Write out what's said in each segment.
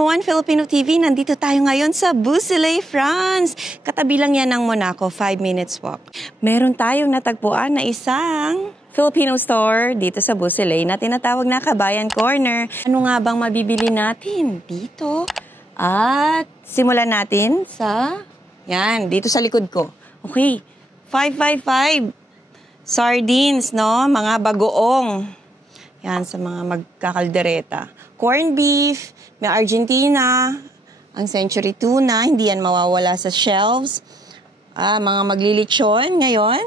One Filipino TV, nandito tayo ngayon sa Beausoleil, France. Katabi lang yan ng Monaco, 5 minutes walk. Meron tayong natagpuan na isang Filipino store dito sa Beausoleil na tinatawag na Kabayan Corner. Ano nga bang mabibili natin dito? At simulan natin sa, yan, dito sa likod ko. Okay, 555 sardines, no? Mga bagoong. Yan, sa mga magkakaldereta. Corned beef, may Argentina, ang century tuna, hindi yan mawawala sa shelves. Mga maglilitsyon ngayon.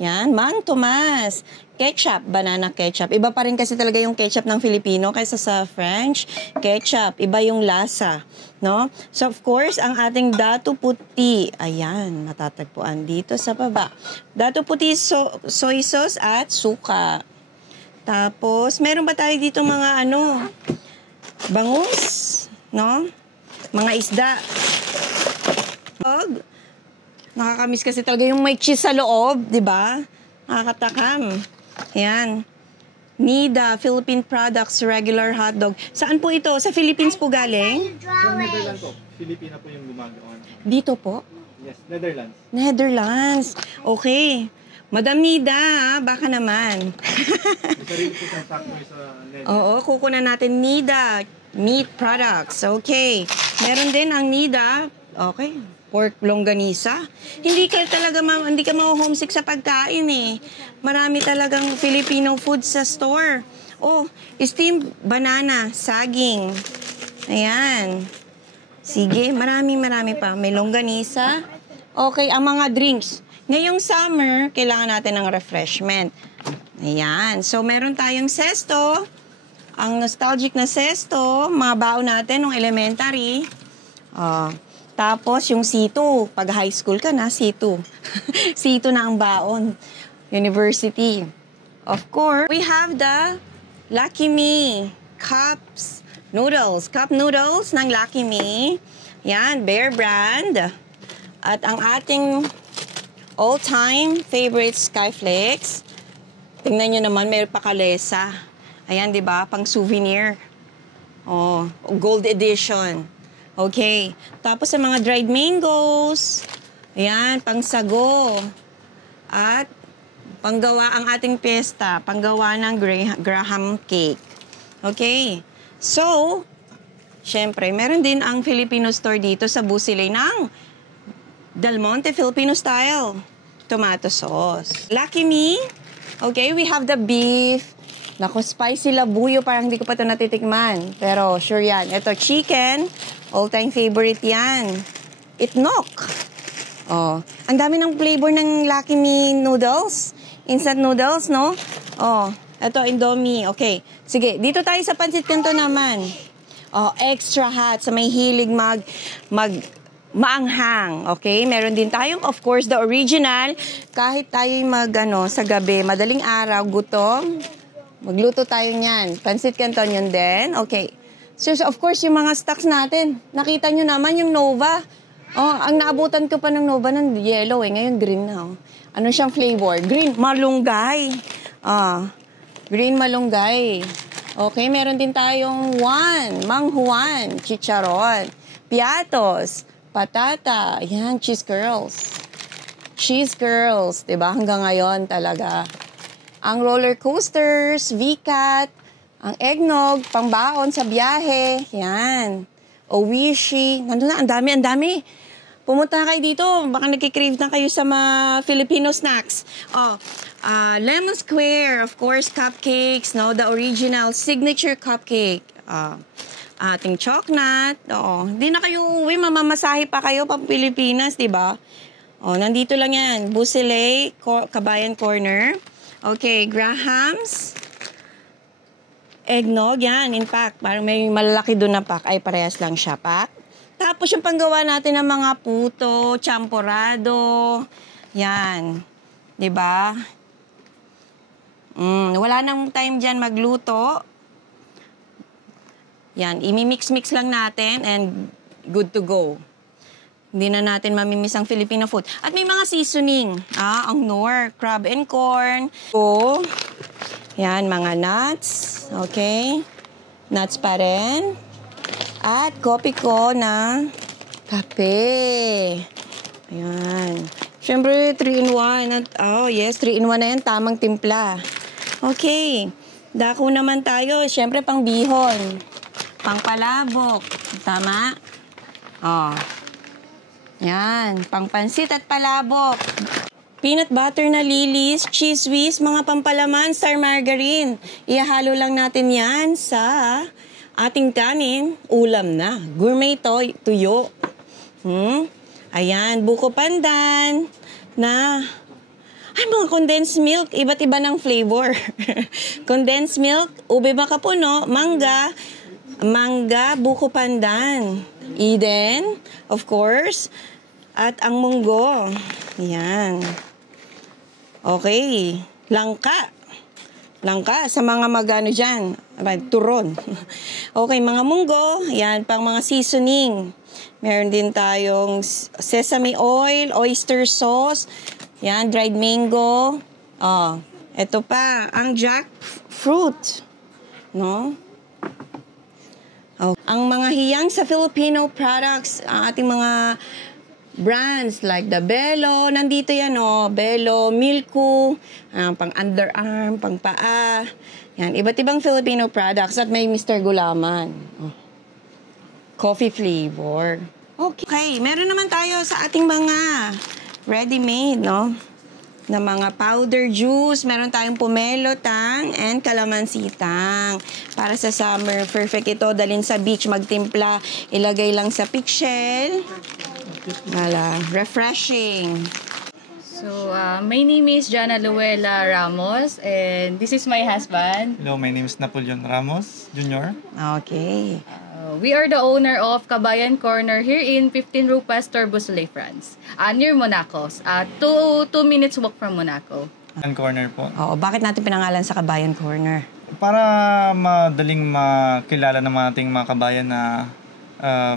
Yan, Mang Tomas. Ketchup, banana ketchup. Iba pa rin kasi talaga yung ketchup ng Filipino kaysa sa French. Ketchup, iba yung lasa. No? So, of course, ang ating dato puti. Ayan, matatagpuan dito sa baba. Dato puti, soy sauce at suka. Tapos, meron ba tayo dito mga bangus, no? Mga isda. Nakakamiss kasi talaga yung may cheese sa loob, di ba? Nakakatakam. Ayan. Nida, Philippine Products, regular hotdog. Saan po ito? Sa Philippines po galing? From Netherlands po. Filipina po yung gumagawa. Dito po? Yes, Netherlands. Netherlands. Okay. Madam Nida, baka naman. Sarili po siyang factory sa Netherlands. Oo, kukunan natin Nida meat products. Okay. Meron din ang Nida. Okay. Pork longganisa. Hindi ka ma-homesick sa pagkain eh. Marami talagang Filipino food sa store. Oh, steamed banana, saging. Ayan. Sige, marami pa. May longganisa. Okay, ang mga drinks. Ngayong summer, kailangan natin ng refreshment. Ayan. So, meron tayong sesto. Ang nostalgic na sesto, mga baon natin nung elementary. Tapos, yung C2. Pag high school ka na, C2. C2 na ang baon. University. Of course, we have the Lucky Me cups, noodles. Cup noodles ng Lucky Me. Yan, Bear Brand. At ang ating all-time favorite Skyflakes. Tingnan nyo naman, may pakalesa. Ayan, di ba? Pang souvenir. Oh, gold edition. Okay. Tapos sa mga dried mangoes. Ayan, pang sago. At panggawa ang ating pesta. Panggawa ng Graham cake. Okay. So, syempre, meron din ang Filipino store dito sa Beausoleil ng Del Monte Filipino style tomato sauce. Lucky Me. Okay, we have the beef. Naku, spicy labuyo. Parang hindi ko pa ito natitikman. Pero sure yan. Ito, chicken. All-time favorite yan. Itnok. Oh, ang dami ng flavor ng Lucky Me noodles. Instant noodles, no? Oh, ito, Indomie. Okay. Sige, dito tayo sa Pansit Canton naman. Oh, extra hot. Sa may hilig maanghang, okay? Meron din tayong, of course, the original. Kahit tayo'y sa gabi, madaling araw, gutom, magluto tayo niyan. Pansit Canton yun din. Okay. So, of course, yung mga stocks natin, nakita nyo naman yung Nova. Oh, ang naabutan ko pa ng Nova ng yellow eh. Ngayon, green na. Oh. Ano siyang flavor? Green malunggay. Green malunggay. Okay, meron din tayong Mang Juan, chicharon, piatos, patata, yan, cheese curls. Cheese curls, diba? Hanggang ngayon talaga. Ang roller coasters, VCAT, ang eggnog, pangbaon sa biyahe, yan. Oishi, nandun na, ang dami. Pumunta na kayo dito, baka nagkikrave na kayo sa mga Filipino snacks. Lemon Square, of course, cupcakes, no? The original signature cupcake. Ating chocolate. Oo. Hindi na kayo uwi, mamamasahe pa kayo pa Pilipinas, di ba? Oh, nandito lang yan. Beausoleil, Kabayan Corner. Okay, Graham's. Eggnog, yan. In fact, parang may malalaki doon na pack. Ay, parehas lang siya, pack. Tapos yung panggawa natin ng mga puto, champorado. Yan. Di ba? Wala nang time dyan magluto. Yan, imimix-mix lang natin and good to go. Hindi na natin mamimiss ang Filipino food. At may mga seasoning. Ang Knorr, crab and corn. Yan, mga nuts. Okay. Nuts pa rin. At kopi ko na kape. Ayan. Siyempre, 3-in-1. At, oh, yes, 3-in-1 na yan. Tamang timpla. Okay. Dako naman tayo. Siyempre, pang bihon. Pang palabok. Tama? Oh. Yan. Pang pansit at palabok. Peanut butter na Lilis, cheese whiz, mga pampalaman, star margarine. Ihahalo lang natin yan sa ating kanin. Ulam na. Gourmet tuyo. Ayan. Buko pandan na... Ay, mga condensed milk. Iba't iba ng flavor. Condensed milk, ube makapuno, mangga, buko pandan. Eden, of course. At ang munggo. Yan. Okay. Langka sa mga magano dyan. Turon. Okay, mga munggo. Yan, pang mga seasoning. Meron din tayong sesame oil, oyster sauce. Yan, dried mango. Oh, ito pa, ang jackfruit. No? Oh. Ang mga hiyang sa Filipino products, ang ating mga brands like the Belo, nandito yan, oh. Belo, Milku, pang underarm, pang paa. Yan, iba't ibang Filipino products at may Mr. Gulaman. Oh. Coffee flavor. Okay, meron naman tayo sa ating mga ready-made, no? Na mga powder juice. Meron tayong pomelo tang and calamansi tang. Para sa summer, perfect ito. Dalhin sa beach, magtimpla. Ilagay lang sa peak shell. Refreshing. So, my name is Jana Luella Ramos and this is my husband. Hello, my name is Napoleon Ramos Jr. Okay. We are the owner of Kabayan Corner here in 15 Rue Pasteur, Beausoleil, France. Near Monaco. 2 minutes walk from Monaco. Kabayan Corner po. Oo, bakit natin pinangalan sa Kabayan Corner? Para madaling makilala ng ating mga kabayan na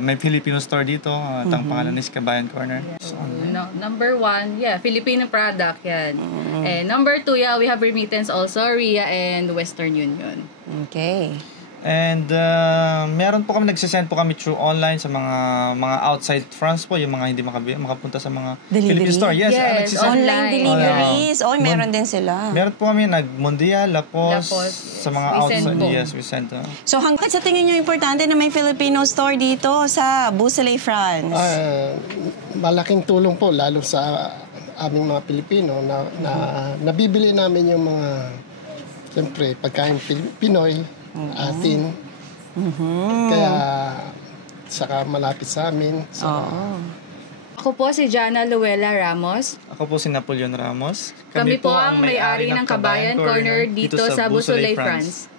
may Filipino store dito. At ang pangalan is Kabayan Corner. So, number 1, Filipino product yan. And number 2, we have remittance also, RIA and Western Union. Okay. And meron po kami, nagsisend po kami through online sa mga outside France po, yung mga hindi makapunta sa mga Filipino store. Yes, online deliveries. Meron din sila. Meron po kami nag-Mondial, Lapos, sa mga outside. Yes, we send. So hanggang sa tingin nyo importante na may Filipino store dito sa Beausoleil, France? Malaking tulong po, lalo sa aming mga Pilipino na nabibili namin yung mga, siyempre, pagkain Pinoy, atin. Kaya saka malapit sa amin. Ako po si Jana Luella Ramos. Ako po si Napoleon Ramos. Kami po ang may-ari ng Kabayan Corner dito sa Beausoleil, France.